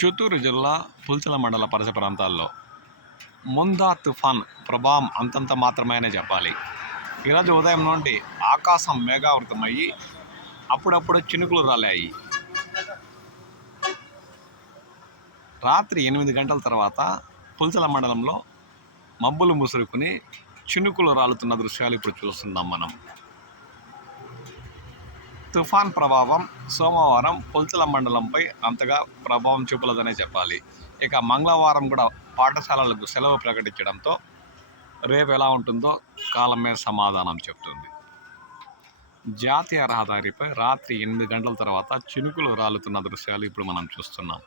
చిత్తూరు జిల్లా పుల్చల మండల పరిసర ప్రాంతాల్లో ముందా తుఫాన్ ప్రభావం అంతంత మాత్రమే చెప్పాలి. ఈరోజు ఉదయం నుండి ఆకాశం మేఘావృతమయ్యి అప్పుడప్పుడు చినుకులు రాలాయి. రాత్రి 8 గంటల తర్వాత పుల్చల మండలంలో మబ్బులు ముసురుకుని చినుకులు రాలుతున్న దృశ్యాలు ఇప్పుడు చూస్తున్నాం మనం. తుఫాన్ ప్రభావం సోమవారం పుల్చల మండలంపై అంతగా ప్రభావం చూపలేదనే చెప్పాలి. ఇక మంగళవారం కూడా పాఠశాలలకు సెలవు ప్రకటించడంతో రేపు ఎలా ఉంటుందో కాలమే సమాధానం చెప్తుంది. జాతీయ రహదారిపై రాత్రి 8 గంటల తర్వాత చినుకులు రాలుతున్న దృశ్యాలు ఇప్పుడు మనం చూస్తున్నాం.